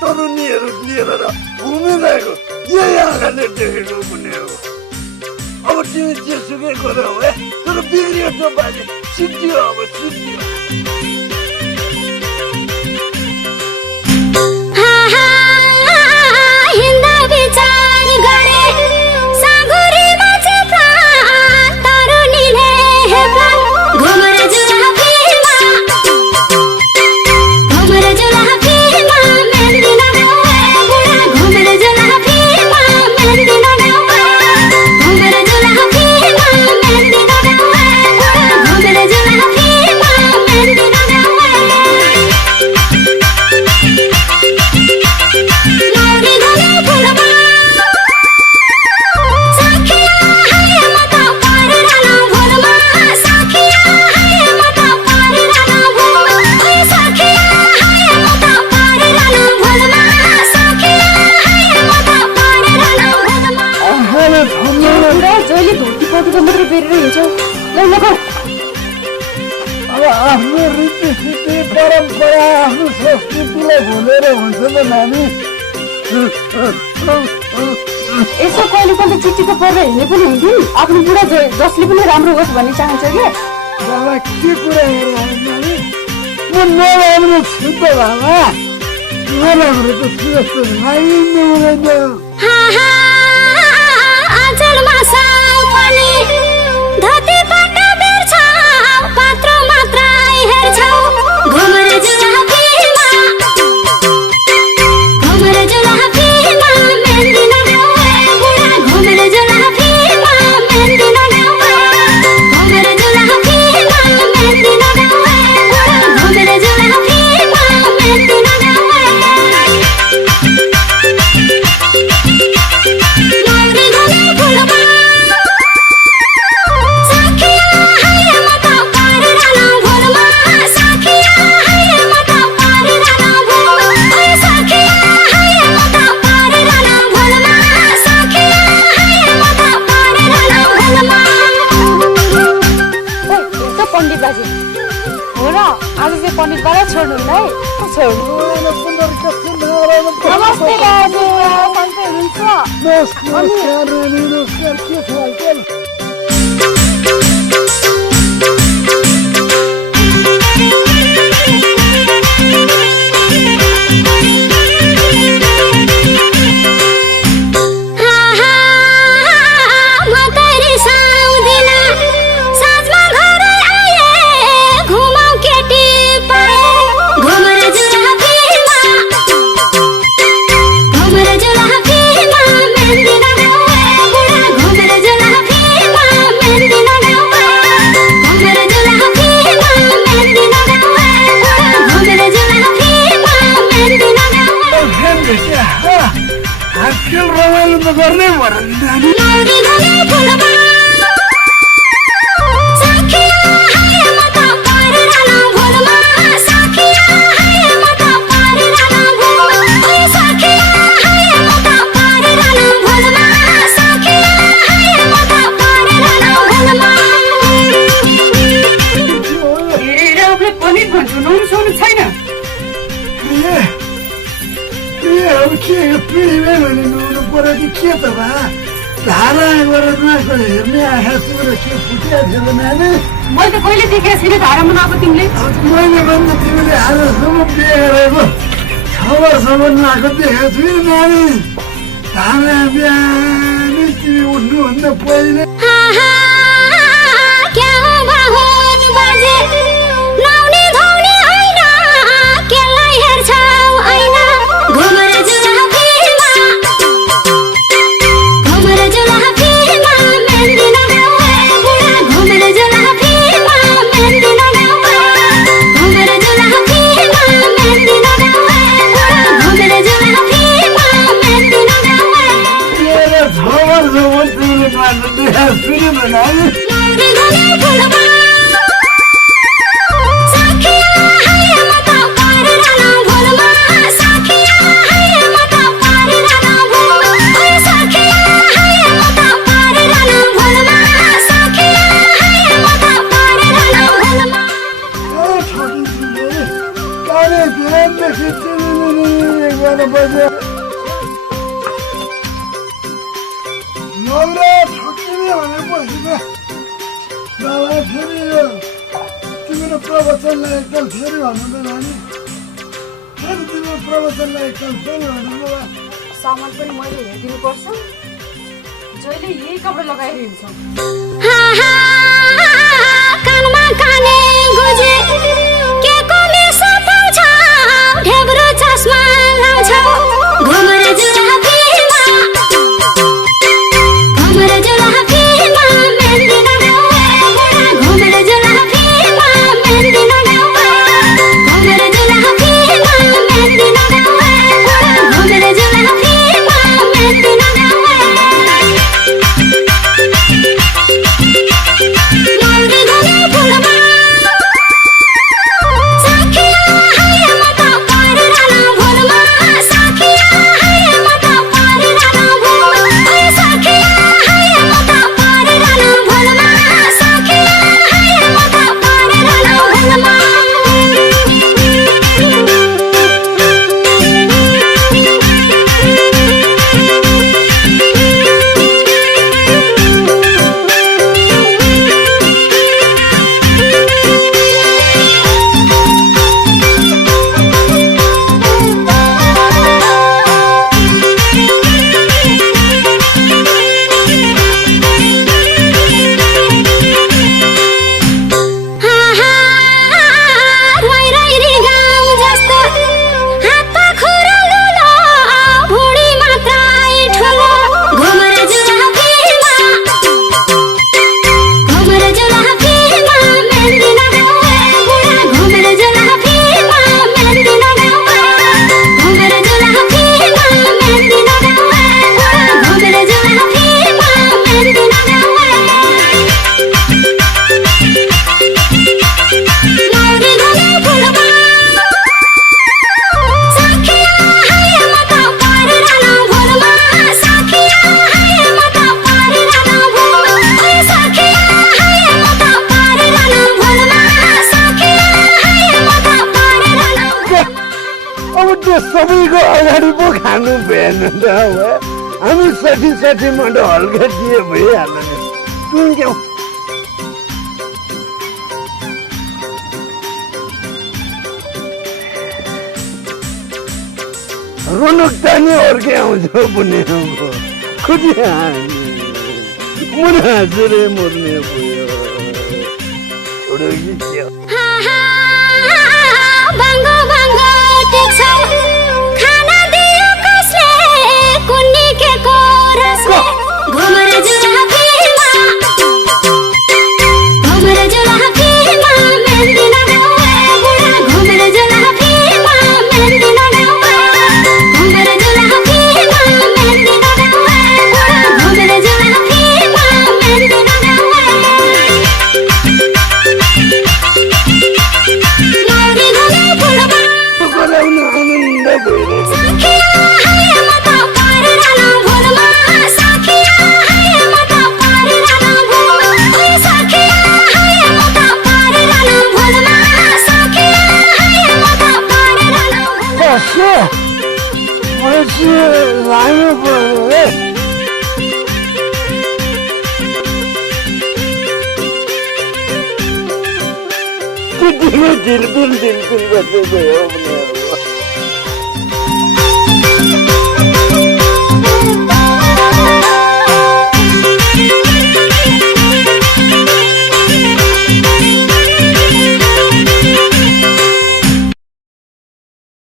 तरुनीहरू लिएर घुमिरहेको यही आँखाले देखेको पनि हो। अब तिमी जेसुकै गरौ है, तर बिग्रियो त्यो बाजे सिद्धियो, अब सिद्धियो। आफ्नो रीतिथिति परम्परा आफ्नो संस्कृतिलाई भुलेर हुन्छ त नानी। यसो कहिले कहिले चिट्ठीको परेर हिँड्ने पनि हुन्थ्यो। आफ्नो बुढा जसले पनि राम्रो होस् भन्ने चाहन्छ कि बाबा के कुरा नानी, म नराम्रो छु त बाबा, नराम्रो त छु जस्तो लागिँदै हुँदैन। पण्डित बाबा छोड्नुलाई नमस्ते बाजे, सन्चै हुनुहुन्छ? नमस्कार, के छ हालचाल? गर्ने के त बा धारा गरेर नएको हेर्ने आँखा तिम्रो के फुटिया थियो नानी? मैले त कहिले देखेको छैन धारामा नआएको तिमीले। मैले भन्दा तिमीले आजसम्म बिहे गरेको 6 वर्षसम्म नआएको देखेको छु नानी। धारा बिहानै तिमी उठ्नुभन्दा पहिले गर्नुपर्छ नौरा ठोकिने भनेपछि त बाबा फेरि यो तिम्रो प्रवचनलाई एकताल फेरि भन्नु त नानी फेरि तिम्रो प्रवचनलाई एकताल फेरि भन्नु बाबा सामान पनि मैले हेरिदिनुपर्छ जहिले यही कपडा लगाइरहन्छ कानमा काने गुजे के को मेसो पाउँछ ढेब्रो चस्मा लाउँछ घुमर जुलाफीमा मेहन्दी लगाउँ घुमर जुलाफीमा मेहन्दी लगाउँ घुमर जुलाफीमा मेहन्दी लगाउँ घुमर जुलाफीमा मेहन्दी लगाउँ सबैको अगाडि पो खानु भएन त हामी 60 मन्ड हल्का दिए भइहाल्यो नि टुङ्ग्यौ रोनक तानी अर्कै आउँछ पुण्य खुदी मुना हाँसेरै मर्ने भयो छोडो कि बाङ्गो बाङ्गो टिक्छ खाना दियो कसले कुन्नी के कोरसले घुमर जुलाफीमा मेहन्दी लगाउँ बुढा घुमर जुलाफीमा मेहन्दी लगाउँ घुमर जुलाफीमा मेहन्दी लगाउँ बुढा घुमर जुलाफीमा मेहन्दी लगाउँ दिलकुल बच्चे गयो